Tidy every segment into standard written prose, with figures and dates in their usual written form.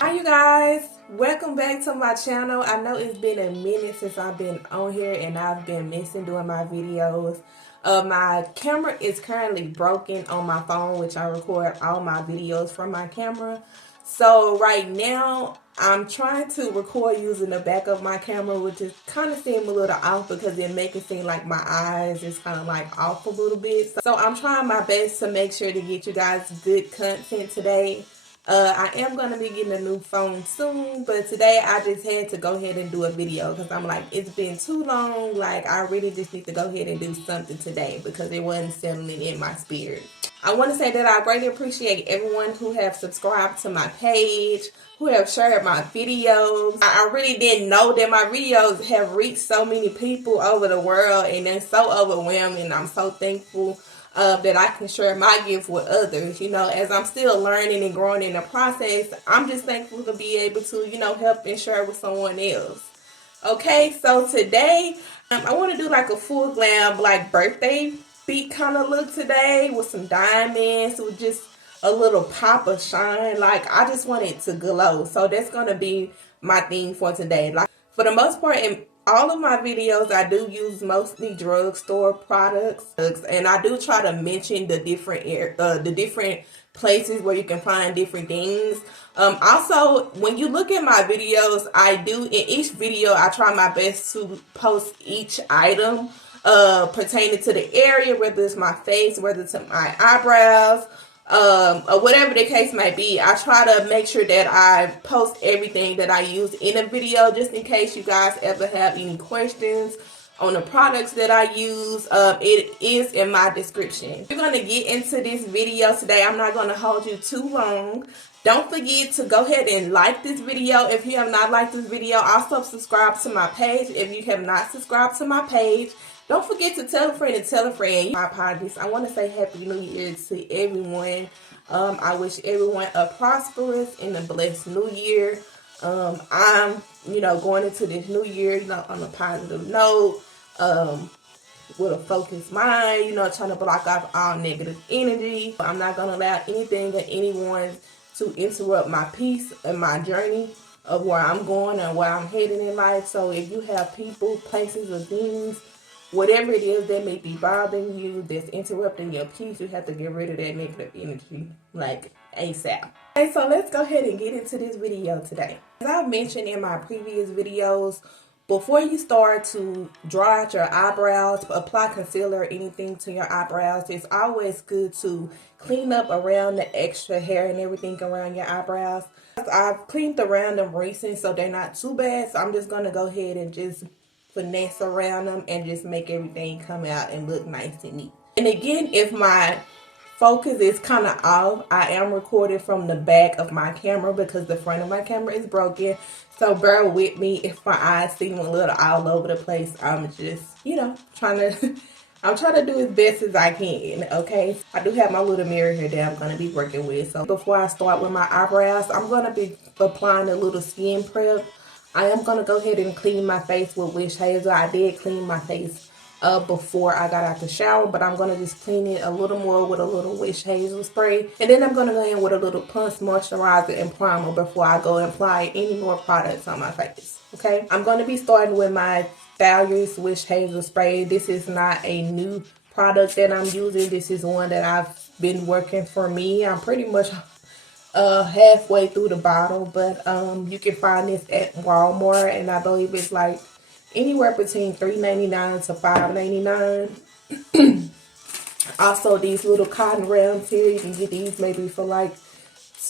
Hi you guys, welcome back to my channel. I know it's been a minute since I've been on here and I've been missing doing my videos. My camera is currently broken on my phone, which I record all my videos from my camera. So right now I'm trying to record using the back of my camera, which is kind of seem a little off because it makes it seem like my eyes is kind of like off a little bit. So I'm trying my best to make sure to get you guys good content today. I am going to be getting a new phone soon, but today I just had to go ahead and do a video because I'm like, it's been too long. Like, I really just need to go ahead and do something today because it wasn't settling in my spirit. I want to say that I greatly appreciate everyone who have subscribed to my page, who have shared my videos. I really didn't know that my videos have reached so many people over the world, and it's so overwhelming. I'm so thankful that I can share my gift with others. You know, as I'm still learning and growing in the process, I'm just thankful to be able to, you know, help and share with someone else. Okay, so today I want to do like a full glam like birthday beat kind of look today with some diamonds, with just a little pop of shine. Like, I just want it to glow. So that's going to be my theme for today. Like, for the most part, in all of my videos, I do use mostly drugstore products, and I do try to mention the different places where you can find different things. Also, when you look at my videos, I do in each video I try my best to post each item pertaining to the area, whether it's my face, whether it's my eyebrows, or whatever the case may be. I try to make sure that I post everything that I use in a video, just in case you guys ever have any questions on the products that I use. It is in my description. We're going to get into this video today. I'm not going to hold you too long. Don't forget to go ahead and like this video if you have not liked this video. Also subscribe to my page if you have not subscribed to my page. Don't forget to tell a friend and tell a friend. My apologies. I want to say Happy New Year to everyone. I wish everyone a prosperous and a blessed New Year. I'm, you know, going into this new year, you know, on a positive note, with a focused mind, you know, trying to block off all negative energy. I'm not going to allow anything or anyone to interrupt my peace and my journey of where I'm going and where I'm heading in life. So if you have people, places, or things, whatever it is that may be bothering you, that's interrupting your peace, you have to get rid of that negative energy, like ASAP. Okay, so let's go ahead and get into this video today. As I've mentioned in my previous videos, before you start to draw out your eyebrows, apply concealer or anything to your eyebrows, it's always good to clean up around the extra hair and everything around your eyebrows. I've cleaned around them recently, so they're not too bad, so I'm just going to go ahead and just finesse around them and just make everything come out and look nice and neat. And again, if my focus is kind of off, I am recording from the back of my camera because the front of my camera is broken. So bear with me if my eyes seem a little all over the place. I'm just, you know, trying to do as best as I can, okay? I do have my little mirror here that I'm going to be working with. So before I start with my eyebrows, I'm going to be applying a little skin prep. I am going to go ahead and clean my face with Witch Hazel. I did clean my face before I got out the shower, but I'm going to just clean it a little more with a little Witch Hazel spray. And then I'm going to go in with a little Punch moisturizer and primer before I go and apply any more products on my face, okay? I'm going to be starting with my Thayer Witch Hazel spray. This is not a new product that I'm using. This is one that I've been working for me. I'm pretty much halfway through the bottle, but you can find this at Walmart, and I believe it's like anywhere between $3.99 to $5.99. Also, these little cotton rounds here, you can get these maybe for like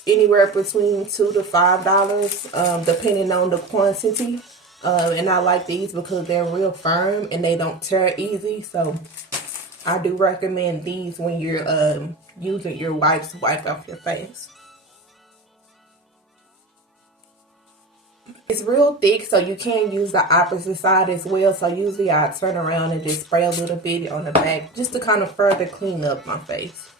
anywhere between $2 to $5, depending on the quantity. And I like these because they're real firm and they don't tear easy. So I do recommend these when you're using your wipes to wipe off your face. It's real thick, so you can use the opposite side as well. So usually I turn around and just spray a little bit on the back just to kind of further clean up my face.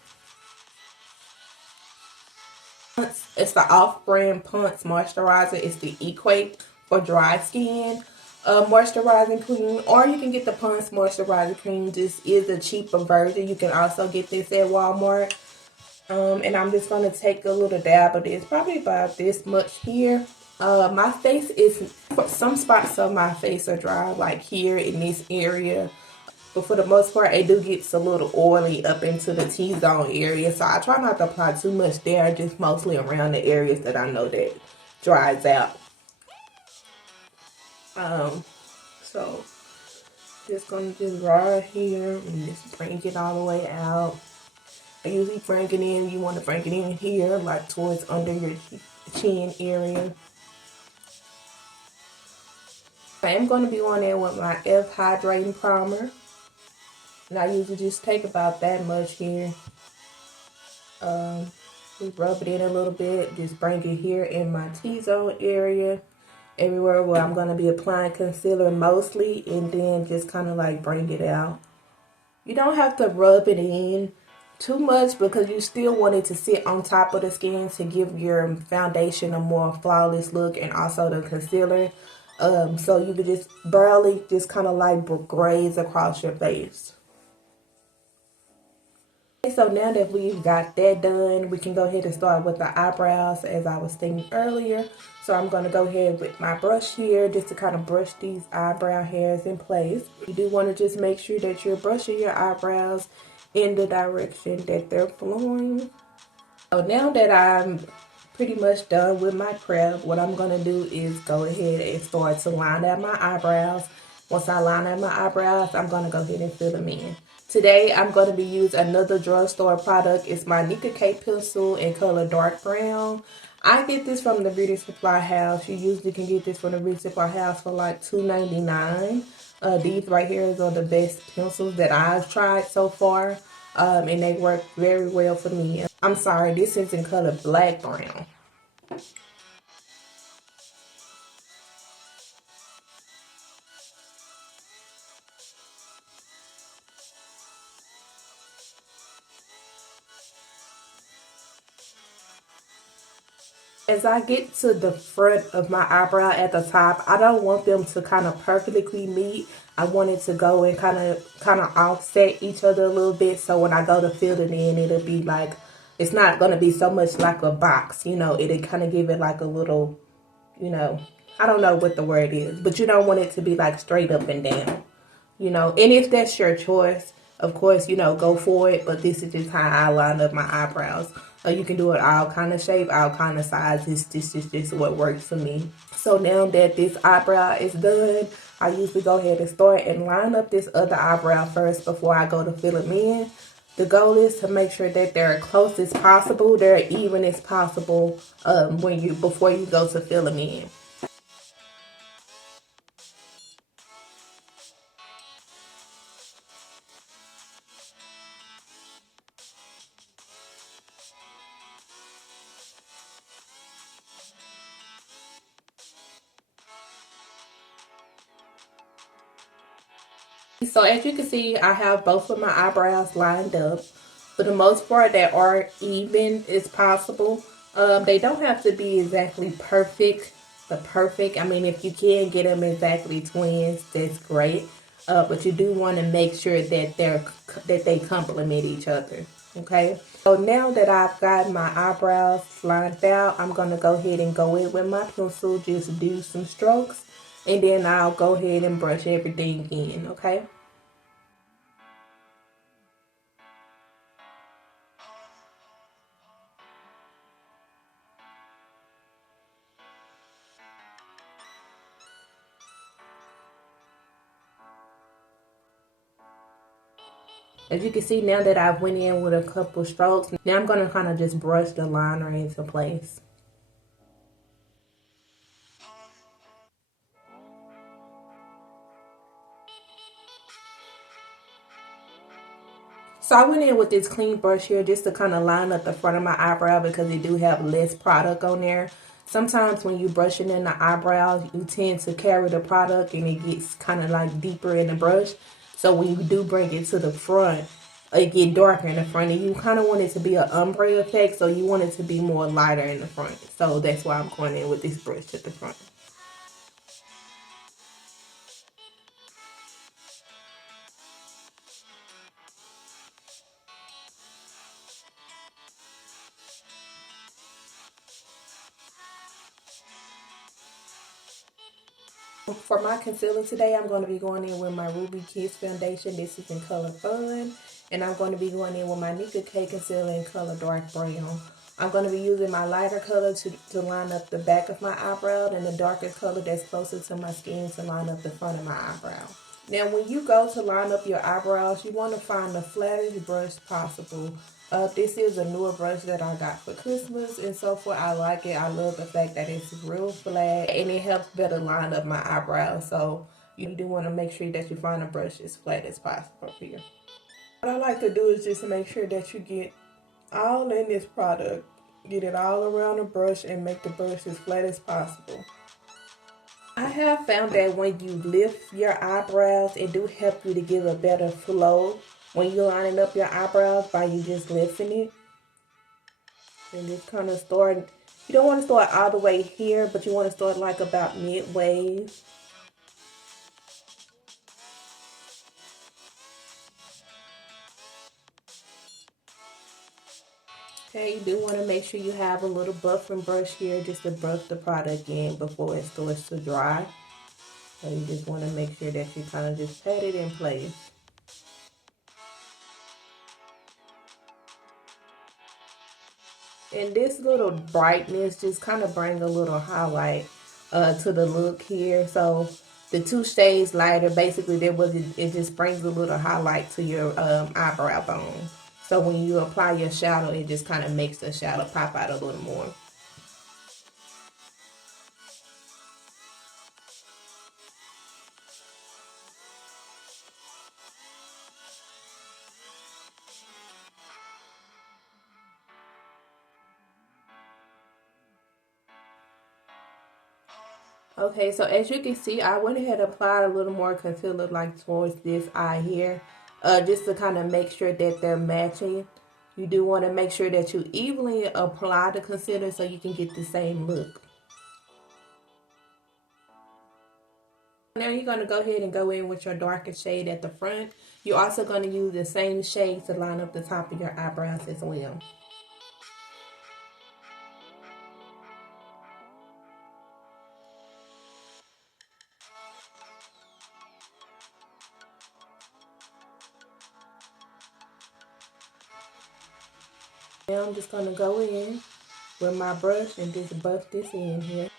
It's the off-brand Punch moisturizer. It's the Equate for dry skin moisturizing cream, or you can get the Punch moisturizing cream. This is a cheaper version. You can also get this at Walmart. And I'm just going to take a little dab of this, probably about this much here. My face is, some spots of my face are dry, like here in this area. But for the most part, it do gets a little oily up into the T-zone area. So I try not to apply too much there, just mostly around the areas that I know that dries out. So just gonna just dry here and just bring it all the way out. I usually bring it in, you want to bring it in here, like towards under your chin area. I am going to be on there with my Hydrating primer. And I usually just take about that much here. Just rub it in a little bit. Just bring it here in my T-zone area. Everywhere where I'm going to be applying concealer mostly. And then just kind of like bring it out. You don't have to rub it in too much because you still want it to sit on top of the skin to give your foundation a more flawless look, and also the concealer. So you could just barely just kind of like graze across your face. So now that we've got that done, we can go ahead and start with the eyebrows as I was thinking earlier. So I'm going to go ahead with my brush here just to kind of brush these eyebrow hairs in place. You do want to just make sure that you're brushing your eyebrows in the direction that they're flowing. So now that I'm pretty much done with my prep, what I'm going to do is go ahead and start to line out my eyebrows. Once I line out my eyebrows, I'm going to go ahead and fill them in. Today, I'm going to be using another drugstore product. It's my Nicka K pencil in color dark brown. I get this from the Beauty Supply House. You usually can get this from the Beauty Supply House for like $2.99. These right here are the best pencils that I've tried so far. And they work very well for me. I'm sorry, this is in color black brown. As I get to the front of my eyebrow at the top, I don't want them to kind of perfectly meet. I want it to go and kind of offset each other a little bit. So when I go to fill it in, it'll be like, it's not going to be so much like a box. You know, it'll kind of give it like a little, you know, I don't know what the word is. But you don't want it to be like straight up and down. You know, and if that's your choice, of course, you know, go for it. But this is just how I line up my eyebrows. You can do it all kind of shape, all kind of sizes. This is just what works for me. So now that this eyebrow is done, I usually go ahead and start and line up this other eyebrow first before I go to fill them in. The goal is to make sure that they're close as possible, they're even as possible before you go to fill them in. So as you can see, I have both of my eyebrows lined up. For the most part, they are even as possible. They don't have to be exactly perfect. I mean, if you can get them exactly twins, that's great. But you do want to make sure that they complement each other. Okay. So now that I've got my eyebrows lined out, I'm gonna go ahead and go in with my pencil, just do some strokes, and then I'll go ahead and brush everything in. Okay. As you can see, now that I've went in with a couple strokes, now I'm going to kind of just brush the liner into place. So I went in with this clean brush here just to kind of line up the front of my eyebrow because it do have less product on there. Sometimes when you brushing in the eyebrows, you tend to carry the product and it gets kind of like deeper in the brush. So when you do bring it to the front, it get darker in the front, and you kind of want it to be an ombre effect, so you want it to be more lighter in the front. So that's why I'm going in with this brush at the front. For my concealer today, I'm going to be going in with my Ruby Kiss foundation. This is in color Fun. And I'm going to be going in with my Nicka K concealer in color Dark Brown. I'm going to be using my lighter color to line up the back of my eyebrow, and the darker color that's closer to my skin to line up the front of my eyebrow. Now, when you go to line up your eyebrows, you want to find the flattest brush possible. This is a newer brush that I got for Christmas, and so far I like it. I love the fact that it's real flat and it helps better line up my eyebrows. So you do want to make sure that you find a brush as flat as possible for you. What I like to do is just make sure that you get all in this product. Get it all around the brush and make the brush as flat as possible. I have found that when you lift your eyebrows, it do help you to give a better flow when you're lining up your eyebrows by you just lifting it. And just kind of start, you don't want to start all the way here, but you want to start like about midway. Okay, you do want to make sure you have a little buffing brush here just to buff the product in before it starts to dry. So you just want to make sure that you kind of just pat it in place. And this little brightness just kind of brings a little highlight to the look here. So the two shades lighter, basically it just brings a little highlight to your eyebrow bone. So when you apply your shadow, it just kind of makes the shadow pop out a little more. Okay, so as you can see, I went ahead and applied a little more concealer like towards this eye here, just to kind of make sure that they're matching. You do want to make sure that you evenly apply the concealer so you can get the same look. Now you're going to go ahead and go in with your darker shade at the front. You're also going to use the same shade to line up the top of your eyebrows as well. Now I'm just going to go in with my brush and just buff this in here.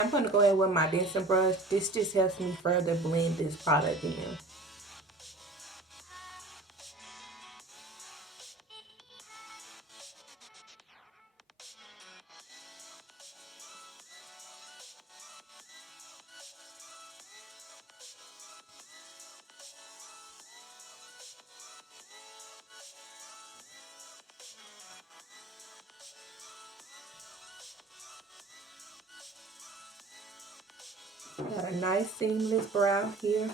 I'm going to go in with my densing brush. This just helps me further blend this product in. Got a nice seamless brow here.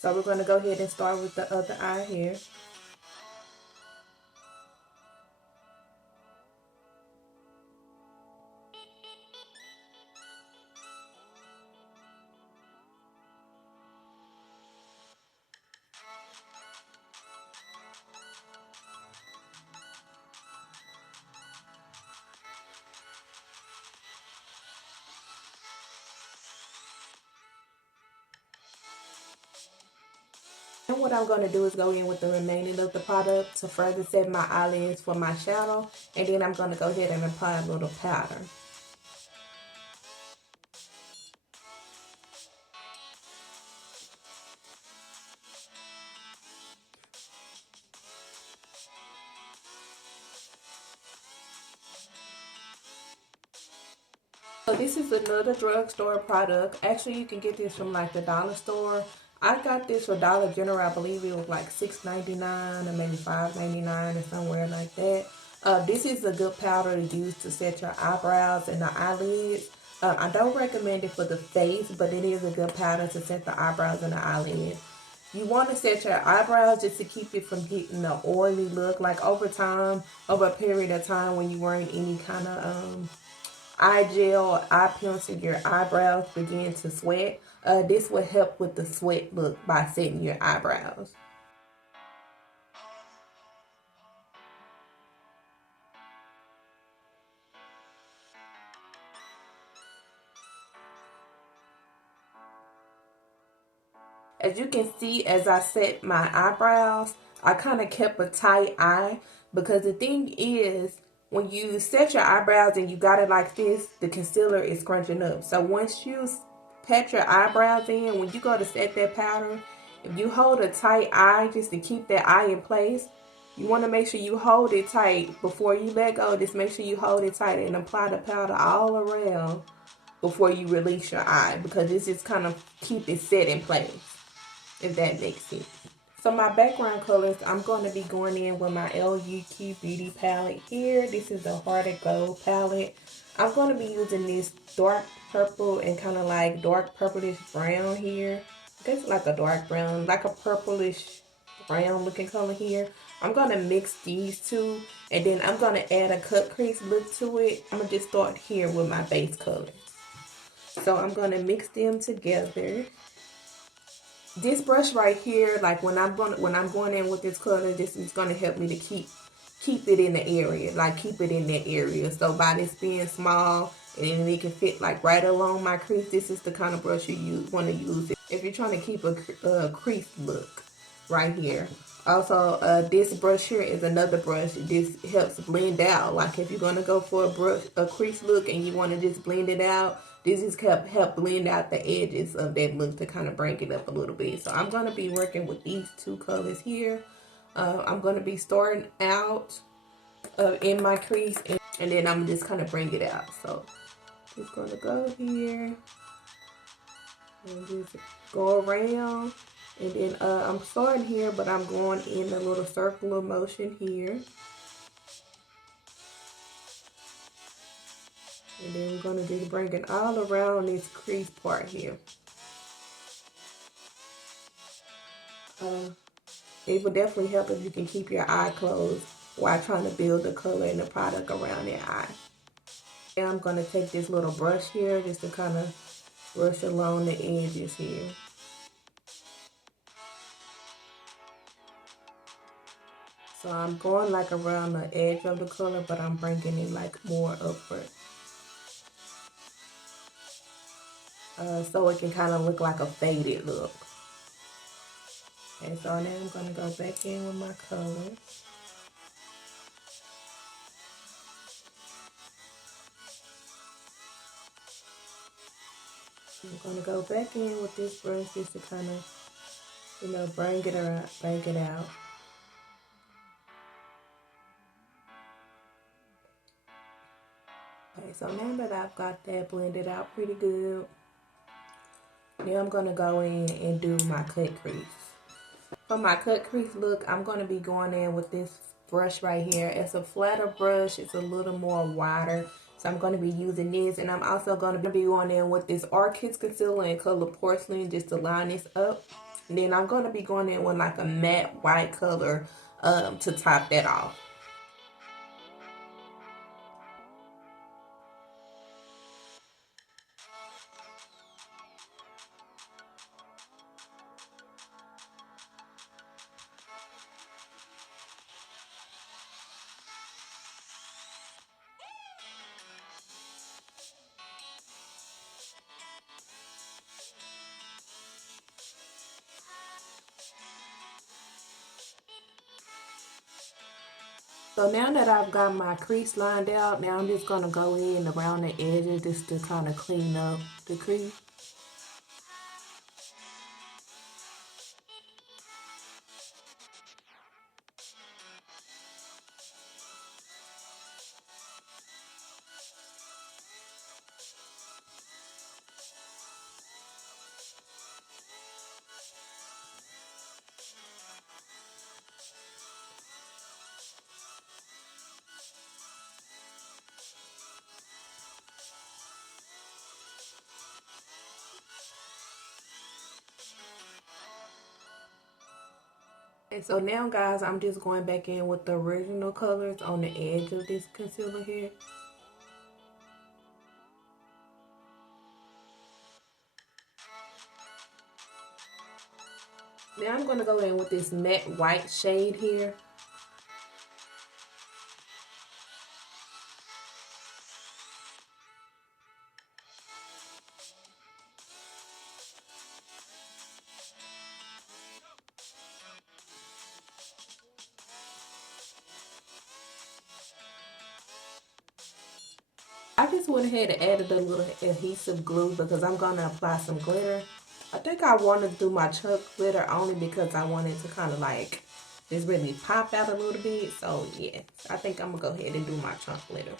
So we're going to go ahead and start with the other eye here. And what I'm going to do is go in with the remaining of the product to further set my eyelids for my shadow. And then I'm going to go ahead and apply a little powder. So this is another drugstore product. Actually, you can get this from like the dollar store. I got this for Dollar General. I believe it was like $6.99 or maybe $5.99 or somewhere like that. This is a good powder to use to set your eyebrows and the eyelids. I don't recommend it for the face, but it is a good powder to set the eyebrows and the eyelids. You want to set your eyebrows just to keep it from getting an oily look. Like over time, over a period of time when you're wearing any kind of eye gel, eye pencil, your eyebrows begin to sweat. This will help with the sweat look by setting your eyebrows. As you can see, as I set my eyebrows, I kind of kept a tight eye because the thing is, when you set your eyebrows and you got it like this, the concealer is scrunching up. So once you pat your eyebrows in, when you go to set that powder, if you hold a tight eye just to keep that eye in place, you want to make sure you hold it tight before you let go. Just make sure you hold it tight and apply the powder all around before you release your eye, because this just kind of keep it set in place, if that makes sense. So my background colors, I'm going to be going in with my LUQ Beauty palette here. This is the Hearted Gold palette. I'm going to be using this dark purple and kind of like dark purplish brown here. I guess like a dark brown, like a purplish brown looking color here. I'm going to mix these two, and then I'm going to add a cut crease look to it. I'm going to just start here with my base color. So I'm going to mix them together. This brush right here, like when I'm going in with this color, this is going to help me to keep it in the area, like keep it in that area. So by this being small and it can fit like right along my crease, this is the kind of brush you want to use if you're trying to keep a crease look right here. Also, this brush here is another brush. This helps blend out. Like if you're going to go for a crease look and you want to just blend it out, this is help blend out the edges of that look to kind of break it up a little bit. So I'm going to be working with these two colors here. I'm going to be starting out in my crease, and then I'm just kind of bring it out. So just going to go here and just go around. And then I'm starting here, but I'm going in a little circular motion here. And then we're going to just bring it all around this crease part here. It would definitely help if you can keep your eye closed while trying to build the color and the product around that eye. And I'm going to take this little brush here just to kind of brush along the edges here. So I'm going like around the edge of the color, but I'm bringing it like more upward. So it can kind of look like a faded look. And so now I'm going to go back in with my color. I'm going to go back in with this brush just to kind of, you know, bring it out. Okay, so now that I've got that blended out pretty good, now I'm going to go in and do my cut crease. For my cut crease look, I'm going to be going in with this brush right here. It's a flatter brush. It's a little more wider. So I'm going to be using this. And I'm also going to be going in with this Arcus concealer in color Porcelain just to line this up. And then I'm going to be going in with like a matte white color to top that off. So now that I've got my crease lined out, now I'm just going to go in around the edges just to kind of clean up the crease. And so now, guys, I'm just going back in with the original colors on the edge of this concealer here. Now I'm going to go in with this matte white shade here. I just went ahead and added a little adhesive glue because I'm going to apply some glitter. I think I wanted to do my chunk glitter only because I wanted to kind of like just really pop out a little bit. So yeah, I think I'm going to go ahead and do my chunk glitter.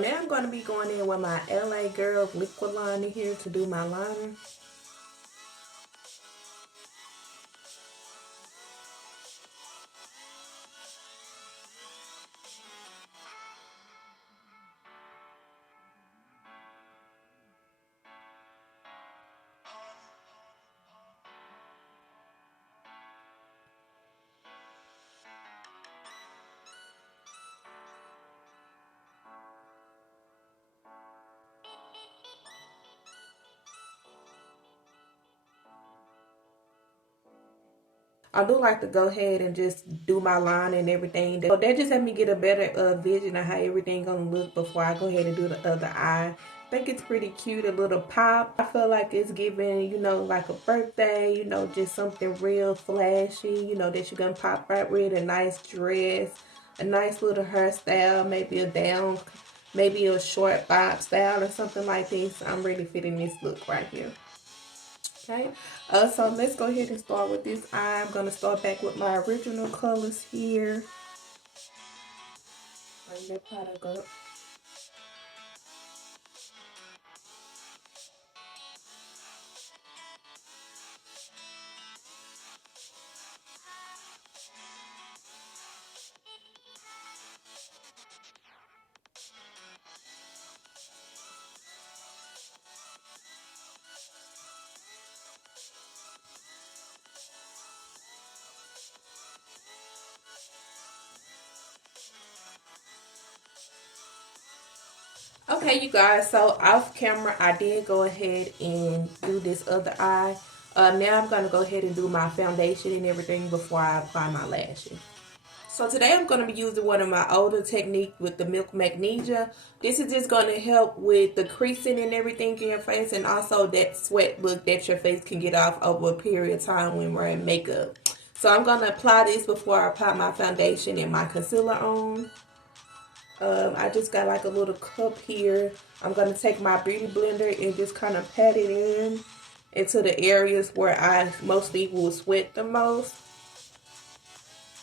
Now I'm going to be going in with my LA Girl liquid liner here to do my liner. I do like to go ahead and just do my line and everything. So that just helped me get a better vision of how everything gonna look before I go ahead and do the other eye. I think it's pretty cute, a little pop. I feel like it's giving, you know, like a birthday, you know, just something real flashy, you know, that you're gonna pop right with. A nice dress, a nice little hairstyle, maybe a down, maybe a short bob style or something like this. I'm really fitting this look right here. Okay, so let's go ahead and start with this eye. I'm going to start back with my original colors here. Bring that product up. Okay, you guys, so off camera, I did go ahead and do this other eye. Now I'm going to go ahead and do my foundation and everything before I apply my lashes. So today I'm going to be using one of my older techniques with the Milk Magnesia. This is just going to help with the creasing and everything in your face, and also that sweat look that your face can get off over a period of time when wearing makeup. So I'm going to apply this before I apply my foundation and my concealer on. I just got like a little cup here. I'm going to take my beauty blender and just kind of pat it in into the areas where I mostly will sweat the most.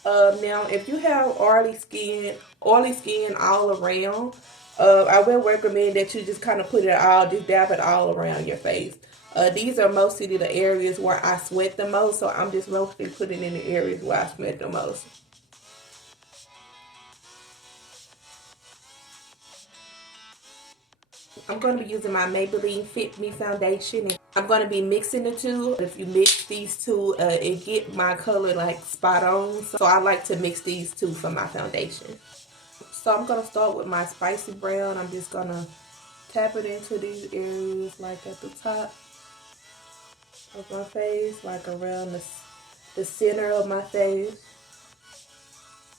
Now, if you have oily skin all around, I will recommend that you just kind of put it all, just dab it all around your face. These are mostly the areas where I sweat the most, so I'm just mostly putting in the areas where I sweat the most. I'm going to be using my Maybelline Fit Me foundation. I'm going to be mixing the two. If you mix these two, it get my color like spot on. So I like to mix these two for my foundation. So I'm going to start with my spicy brown. I'm just going to tap it into these areas like at the top of my face, like around the center of my face.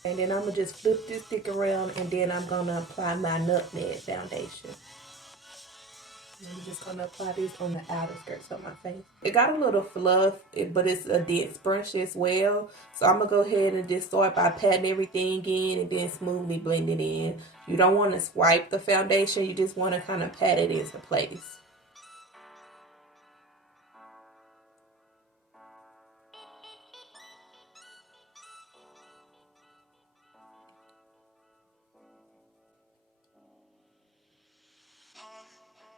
And then I'm going to just flip this stick around, and then I'm going to apply my Nutmeg foundation. I'm just going to apply this on the outer skirts of my face. It got a little fluff, but it's a dense brush as well. So I'm going to go ahead and just start by patting everything in and then smoothly blend it in. You don't want to swipe the foundation. You just want to kind of pat it into place.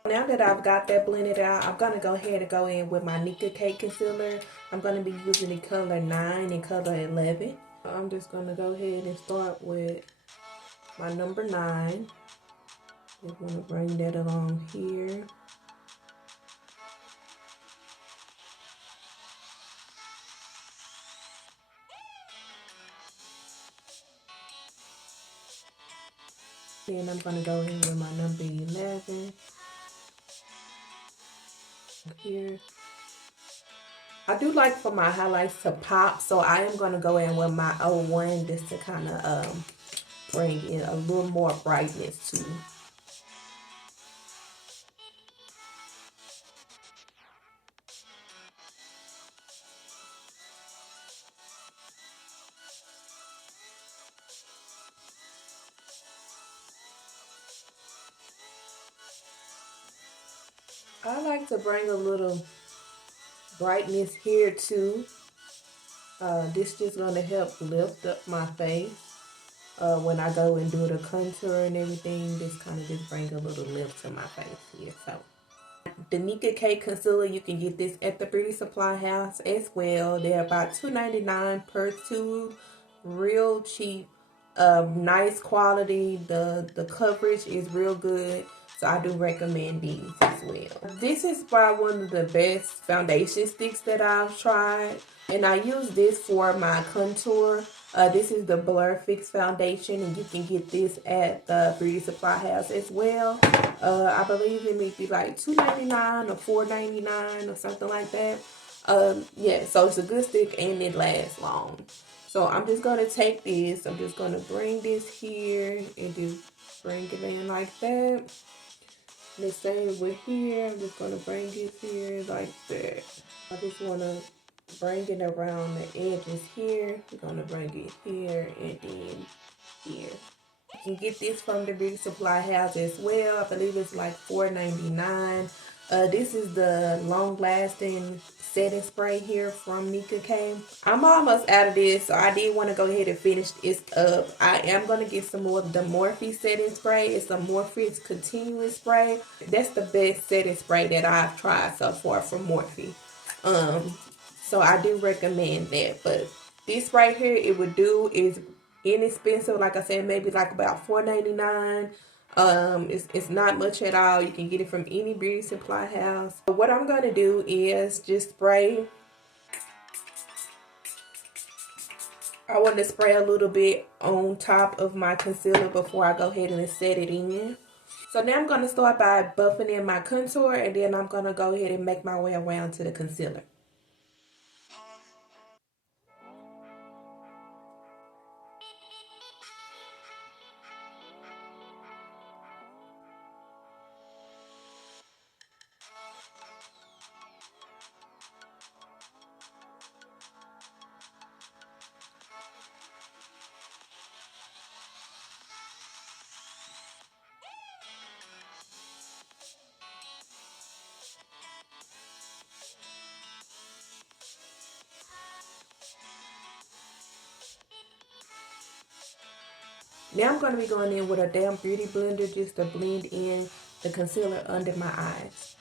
Now that I've got that blended out, I'm going to go ahead and go in with my Nicka K concealer. I'm going to be using the color 9 and color 11. I'm just going to go ahead and start with my number 9. Just want to bring that along here. Then I'm going to go in with my number 11 here. I do like for my highlights to pop, so I am going to go in with my 01 just to kind of bring in a little more brightness too. I like to bring a little brightness here too. This just going to help lift up my face. When I go and do the contour and everything, this kind of just bring a little lift to my face here. So the Nicka K concealer, you can get this at the beauty supply house as well. They're about $2.99 per tube. Real cheap, nice quality. The coverage is real good. So I do recommend these as well. This is probably one of the best foundation sticks that I've tried. And I use this for my contour. This is the Blur Fix Foundation, and you can get this at the beauty supply house as well. I believe it may be like $2.99 or $4.99 or something like that. Yeah, so it's a good stick and it lasts long. So I'm just going to take this. I'm just going to bring this here and just bring it in like that. The same with here. I'm just going to bring it here like that. I just want to bring it around the edges here. We're going to bring it here and then here. You can get this from the beauty supply house as well. I believe it's like $4.99. This is the long lasting setting spray here from Nicka K. I'm almost out of this, so I did want to go ahead and finish this up. I am going to get some more of the Morphe setting spray. It's a Morphe continuous spray. That's the best setting spray that I've tried so far from Morphe. So I do recommend that. But this right here, it would do is inexpensive. Like I said, maybe like about $4.99. It's not much at all. You can get it from any beauty supply house. But what I'm going to do is just spray. I want to spray a little bit on top of my concealer before I go ahead and set it in. So now I'm going to start by buffing in my contour, and then I'm going to go ahead and make my way around to the concealer. Now I'm going to be going in with a damp beauty blender just to blend in the concealer under my eyes.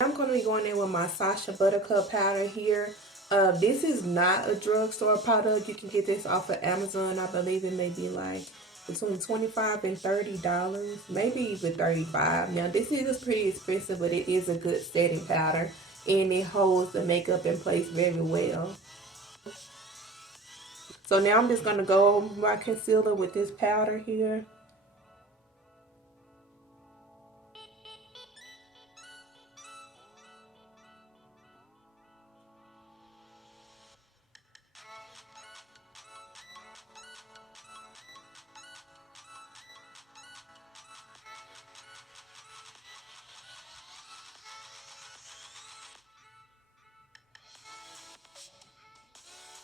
I'm going to be going in with my Sacha Buttercup powder here. This is not a drugstore product. You can get this off of Amazon. I believe it may be like between $25 and $30, maybe even $35. Now this is pretty expensive, but it is a good setting powder, and it holds the makeup in place very well. So now I'm just going to go over my concealer with this powder here.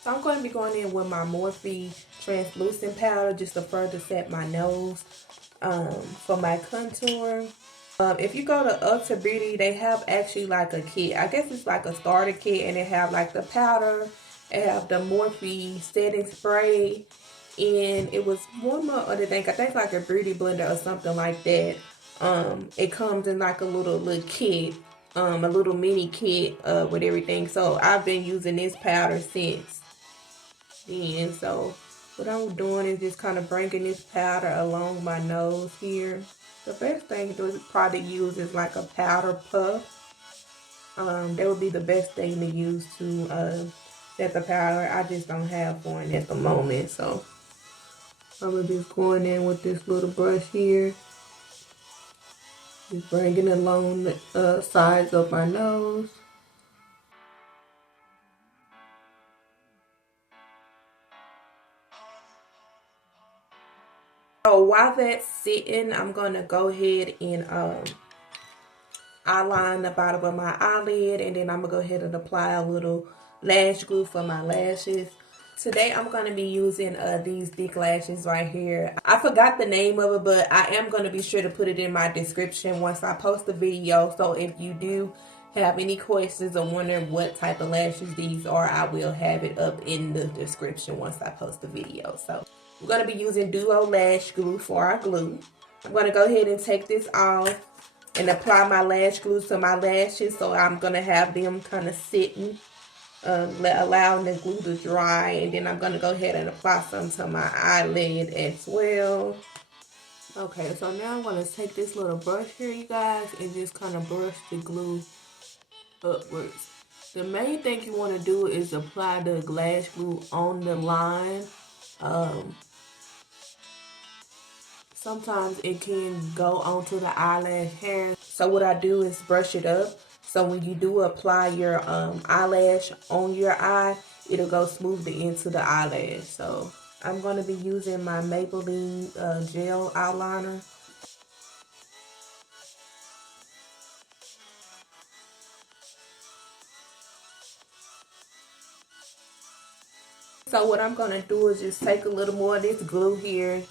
So I'm going to be going in with my Morphe translucent powder just to further set my nose for my contour. If you go to Ulta Beauty, they have actually like a kit. I guess it's like a starter kit, and they have like the powder, they have the Morphe setting spray, and it was one more other thing. I think like a beauty blender or something like that. It comes in like a little kit, a little mini kit with everything. So I've been using this powder since then. So what I'm doing is just kind of bringing this powder along my nose here. The best thing to probably use is like a powder puff. That would be the best thing to use to set the powder. I just don't have one at the moment, so I'm gonna just going in with this little brush here. Just bringing it along the sides of my nose. So while that's sitting, I'm gonna go ahead and outline the bottom of my eyelid, and then I'm gonna go ahead and apply a little lash glue for my lashes. Today I'm going to be using these thick lashes right here. I forgot the name of it, but I am going to be sure to put it in my description once I post the video. So if you do have any questions or wondering what type of lashes these are, I will have it up in the description once I post the video. So we're going to be using Duo Lash Glue for our glue. I'm going to go ahead and take this off and apply my lash glue to my lashes. So I'm going to have them kind of sitting. Allowing the glue to dry, and then I'm going to go ahead and apply some to my eyelid as well. Okay, so now I'm going to take this little brush here, you guys, and just kind of brush the glue upwards. The main thing you want to do is apply the lash glue on the line. Sometimes it can go onto the eyelash hair. So what I do is brush it up. So when you do apply your eyelash on your eye, it'll go smoothly into the eyelash. So I'm going to be using my Maybelline gel outliner. So what I'm going to do is just take a little more of this glue here.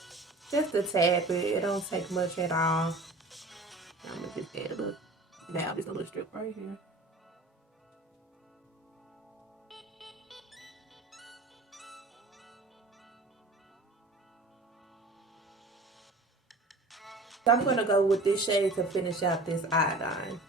Just a tad bit. It don't take much at all. I'm going to just add a little, now just a little strip right here. So I'm going to go with this shade to finish out this iodine.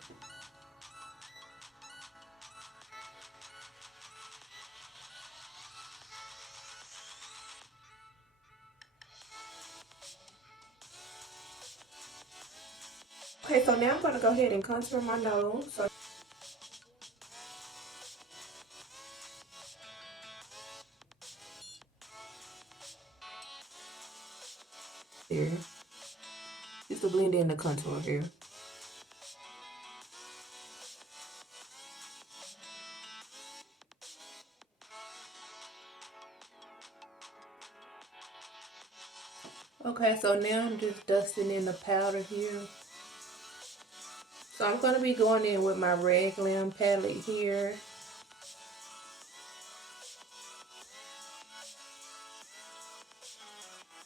Okay, so now I'm going to go ahead and contour my nose. So here, just to blend in the contour here. Okay, so now I'm just dusting in the powder here. So I'm going to be going in with my red Glam palette here.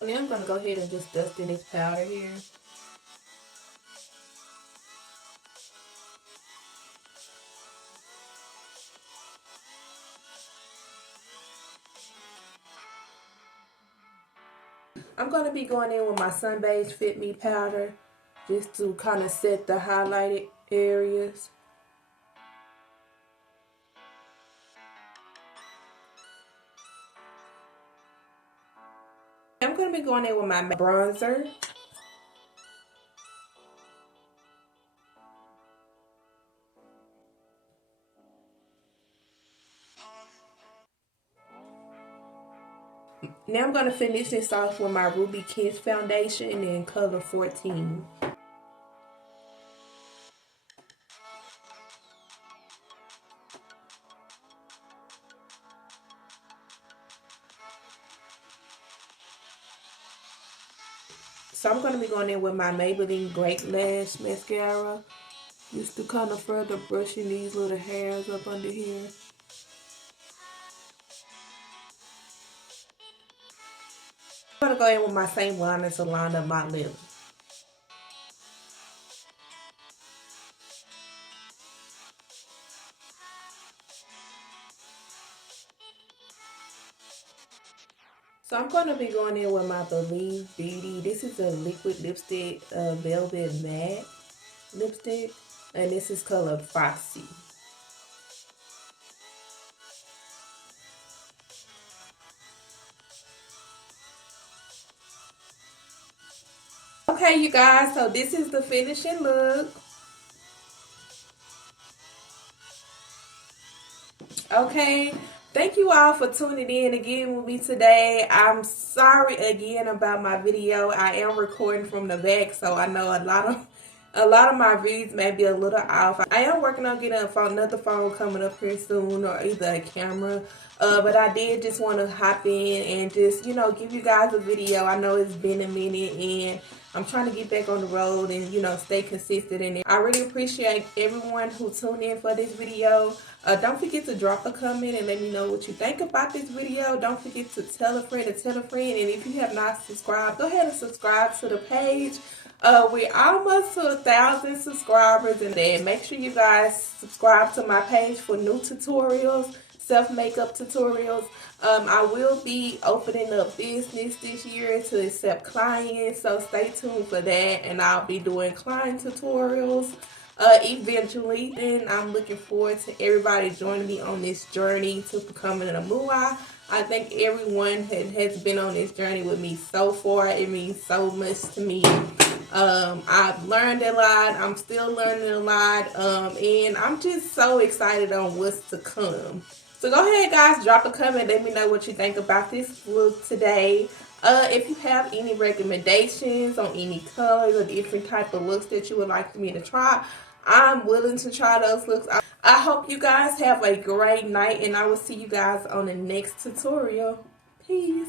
Now I'm going to go ahead and just dust in this powder here. I'm going to be going in with my Sun Beige Fit Me powder just to kind of set the highlighted areas. I'm going to be going in with my bronzer. Now I'm going to finish this off with my Ruby Kiss foundation in color 14. So I'm going to be going in with my Maybelline Great Lash Mascara, just to kind of further brushing these little hairs up under here. I'm going to go in with my same liner to line up my lips. So I'm going to be going in with my Believe Beauty. This is a liquid lipstick, Velvet Matte lipstick, and this is color Foxy. Okay, Okay, you guys, so this is the finishing look. Okay, thank you all for tuning in again with me today. I'm sorry again about my video. I am recording from the back, so I know a lot of my reads may be a little off. I am working on getting another phone coming up here soon, or either a camera. But I did just want to hop in and just, you know, give you guys a video. I know it's been a minute and I'm trying to get back on the road and, you know, stay consistent in it. I really appreciate everyone who tuned in for this video. Don't forget to drop a comment and let me know what you think about this video. Don't forget to tell a friend and tell a friend. And if you have not subscribed, go ahead and subscribe to the page. We're almost to 1,000 subscribers, and then make sure you guys subscribe to my page for new tutorials, self-makeup tutorials. I will be opening up business this year to accept clients, so stay tuned for that, and I'll be doing client tutorials eventually. And I'm looking forward to everybody joining me on this journey to becoming a MUA. I think everyone has been on this journey with me so far. It means so much to me. I've learned a lot. I'm still learning a lot. And I'm just so excited on what's to come. So go ahead, guys, drop a comment. Let me know what you think about this look today. If you have any recommendations on any colors or different type of looks that you would like for me to try, I'm willing to try those looks. I hope you guys have a great night, and I will see you guys on the next tutorial. Peace.